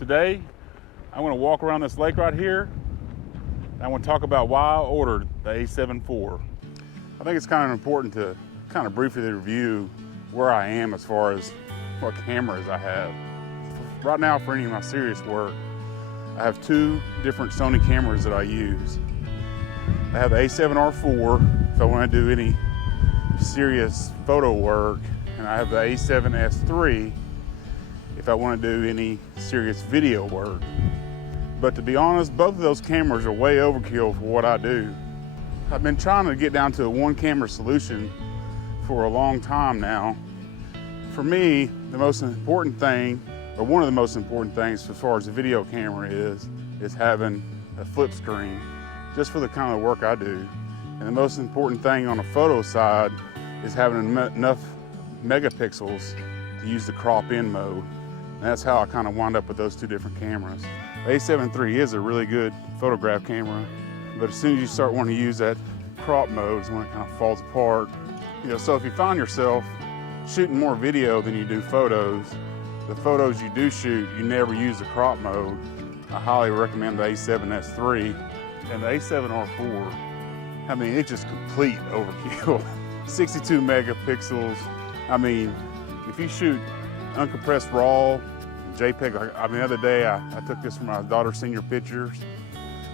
Today, I want to walk around this lake right here. And I want to talk about why I ordered the A7IV. I think it's kind of important to kind of briefly review where I am as far as what cameras I have. Right now, for any of my serious work, I have two different Sony cameras that I use. I have the A7R4 if I want to do any serious photo work, and I have the A7SV if I want to do any serious video work. But to be honest, both of those cameras are way overkill for what I do. I've been trying to get down to a one camera solution for a long time now. For me, the most important thing, or one of the most important things as far as the video camera is having a flip screen, just for the kind of work I do. And the most important thing on the photo side is having enough megapixels to use the crop in mode. And that's how I kind of wind up with those two different cameras. The A7 III is a really good photograph camera, but as soon as you start wanting to use that crop mode is when it kind of falls apart. So if you find yourself shooting more video than you do photos, the photos you do shoot, you never use the crop mode, I highly recommend the A7S III. And the A7R4, I mean, it's just complete overkill. 62 megapixels. I mean, if you shoot uncompressed RAW, JPEG, I mean, the other day I took this for my daughter's senior pictures.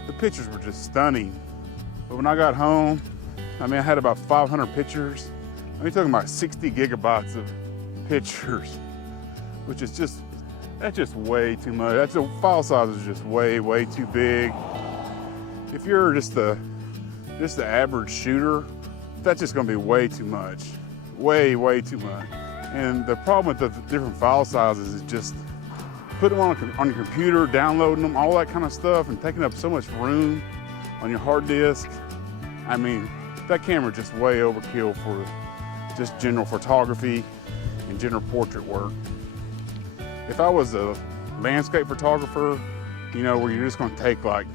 The pictures were just stunning. But when I got home, I mean, I had about 500 pictures. I'm talking about 60 gigabytes of pictures, which is just, that's just way too much. The file size is just way, way too big. If you're just the average shooter, that's just gonna be way too much. Way, way too much. And the problem with the different file sizes is just putting them on your computer, downloading them, all that kind of stuff, and taking up so much room on your hard disk. I mean, that camera is just way overkill for just general photography and general portrait work. If I was a landscape photographer, where you're just gonna take, like,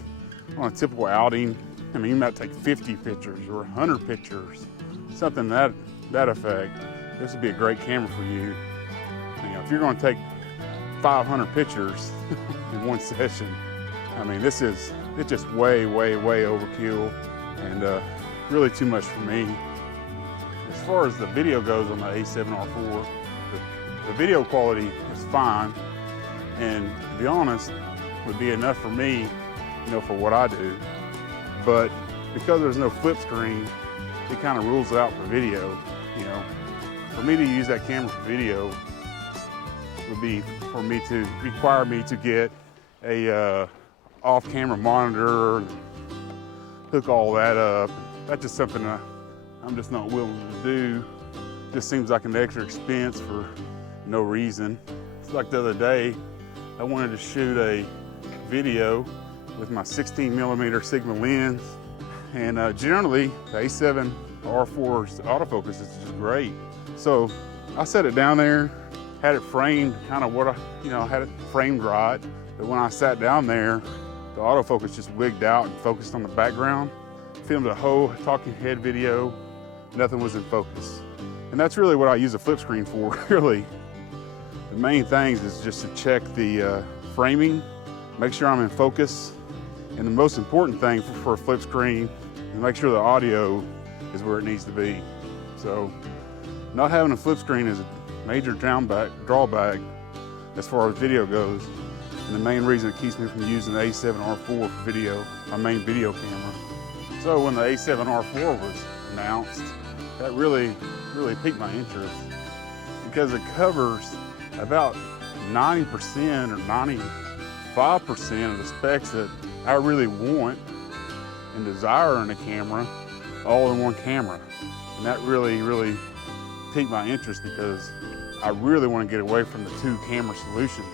on a typical outing, I mean, you might take 50 pictures or 100 pictures, something that effect. This would be a great camera for you. If you're going to take 500 pictures in one session, I mean, it's just way, way, way overkill, and really too much for me. As far as the video goes on the A7R4, the video quality is fine, and to be honest, would be enough for me, for what I do. But because there's no flip screen, it kind of rules it out for video. For me to use that camera for video would be require me to get a off-camera monitor, hook all that up. That's just something I'm just not willing to do. Just seems like an extra expense for no reason. It's like the other day, I wanted to shoot a video with my 16mm Sigma lens, and generally the A7R4's autofocus is just great. So I set it down there, had it framed kind of what I had it framed right, but when I sat down there, the autofocus just wigged out and focused on the background. Filmed a whole talking head video, nothing was in focus. And that's really what I use a flip screen for, really. The main things is just to check the framing, make sure I'm in focus, and the most important thing for a flip screen is make sure the audio is where it needs to be. So not having a flip screen is a major drawback as far as video goes, and the main reason it keeps me from using the A7R4 for video, my main video camera. So when the A7R4 was announced, that really piqued my interest, because it covers about 90% or 95% of the specs that I really want and desire in a camera, all in one camera. And that really piqued my interest, because I really want to get away from the two camera solutions.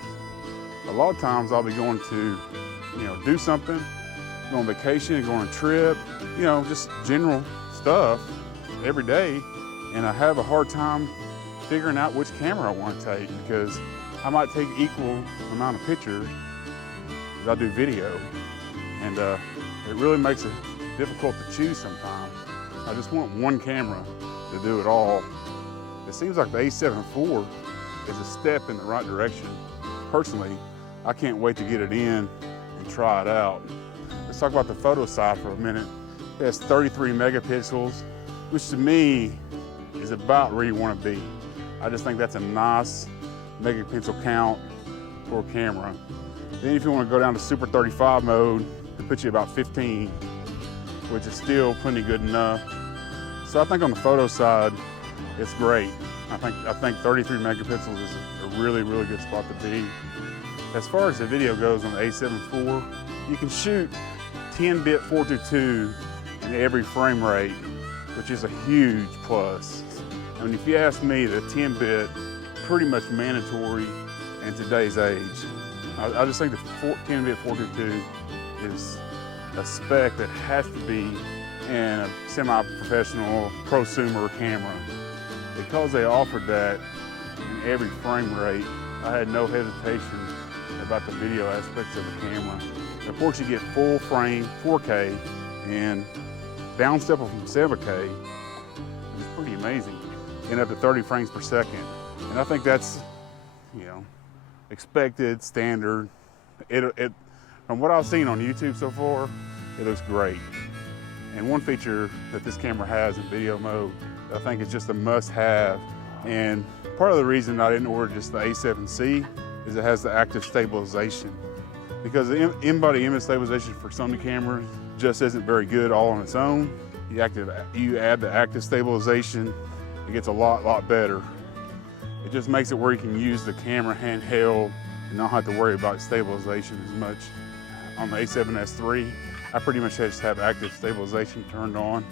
A lot of times I'll be going to, do something, go on vacation, go on a trip, just general stuff every day, and I have a hard time figuring out which camera I want to take, because I might take equal amount of pictures as I do video, and it really makes it difficult to choose sometimes. I just want one camera to do it all. It seems like the A7 IV is a step in the right direction. Personally, I can't wait to get it in and try it out. Let's talk about the photo side for a minute. It has 33 megapixels, which to me is about where you want to be. I just think that's a nice megapixel count for a camera. Then if you want to go down to Super 35 mode, it puts you about 15, which is still plenty good enough. So I think on the photo side, it's great. I think 33 megapixels is a really, really good spot to be. As far as the video goes on the A7IV, you can shoot 10-bit 422 in every frame rate, which is a huge plus. I mean, if you ask me, the 10-bit pretty much mandatory in today's age. I just think the 10-bit 422 is a spec that has to be in a semi-professional prosumer camera. Because they offered that in every frame rate, I had no hesitation about the video aspects of the camera. Of course, you get full frame 4K and down step from 7K, which is pretty amazing, and up to 30 frames per second. And I think that's, you know, expected, standard. From what I've seen on YouTube so far, it looks great. And one feature that this camera has in video mode, I think is just a must-have. And part of the reason I didn't order just the A7C is it has the active stabilization. Because the in-body image stabilization for Sony cameras just isn't very good all on its own. You add the active stabilization, it gets a lot better. It just makes it where you can use the camera handheld and not have to worry about stabilization as much. On the A7S III, I pretty much just have active stabilization turned on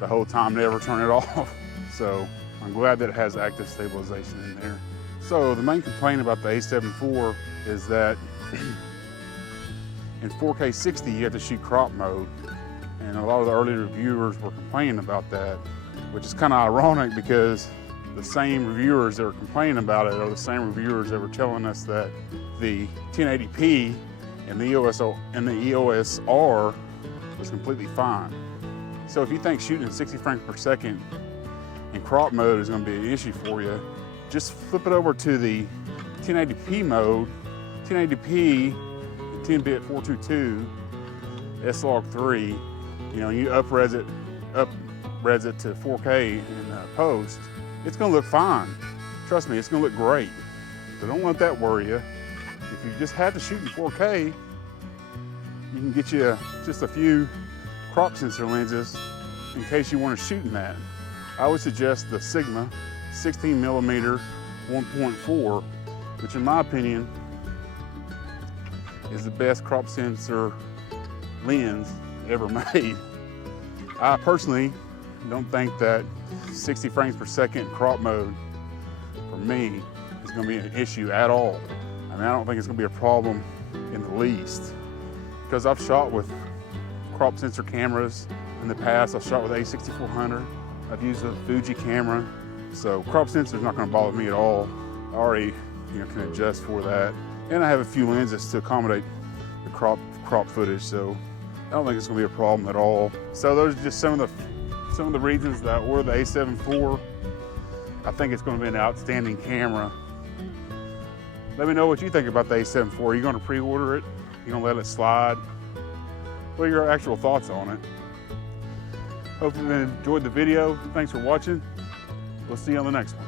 the whole time, never turn it off. So I'm glad that it has active stabilization in there. So the main complaint about the A7IV is that in 4K 60, you have to shoot crop mode. And a lot of the early reviewers were complaining about that, which is kind of ironic because the same reviewers that were complaining about it are the same reviewers that were telling us that the 1080p and the EOS R was completely fine. So if you think shooting at 60 frames per second in crop mode is going to be an issue for you, just flip it over to the 1080p mode. 1080p, 10-bit 422, S-Log3. You know, you up-res it to 4K in post, it's going to look fine. Trust me, it's going to look great. So don't let that worry you. If you just have to shoot in 4K, you can get you just a few crop sensor lenses in case you want to shoot in that. I would suggest the Sigma 16mm 1.4, which in my opinion is the best crop sensor lens ever made. I personally don't think that 60 frames per second crop mode for me is going to be an issue at all. I mean, I don't think it's going to be a problem in the least, because I've shot with crop sensor cameras in the past. I've shot with A6400. I've used a Fuji camera, so crop sensor is not going to bother me at all. I already can adjust for that, and I have a few lenses to accommodate the crop footage, so I don't think it's going to be a problem at all. So those are just some of the reasons that I ordered the A7IV. I think it's going to be an outstanding camera. Let me know what you think about the A7IV. Are you going to pre-order it? Are you going to let it slide? What are your actual thoughts on it? Hope you enjoyed the video. Thanks for watching. We'll see you on the next one.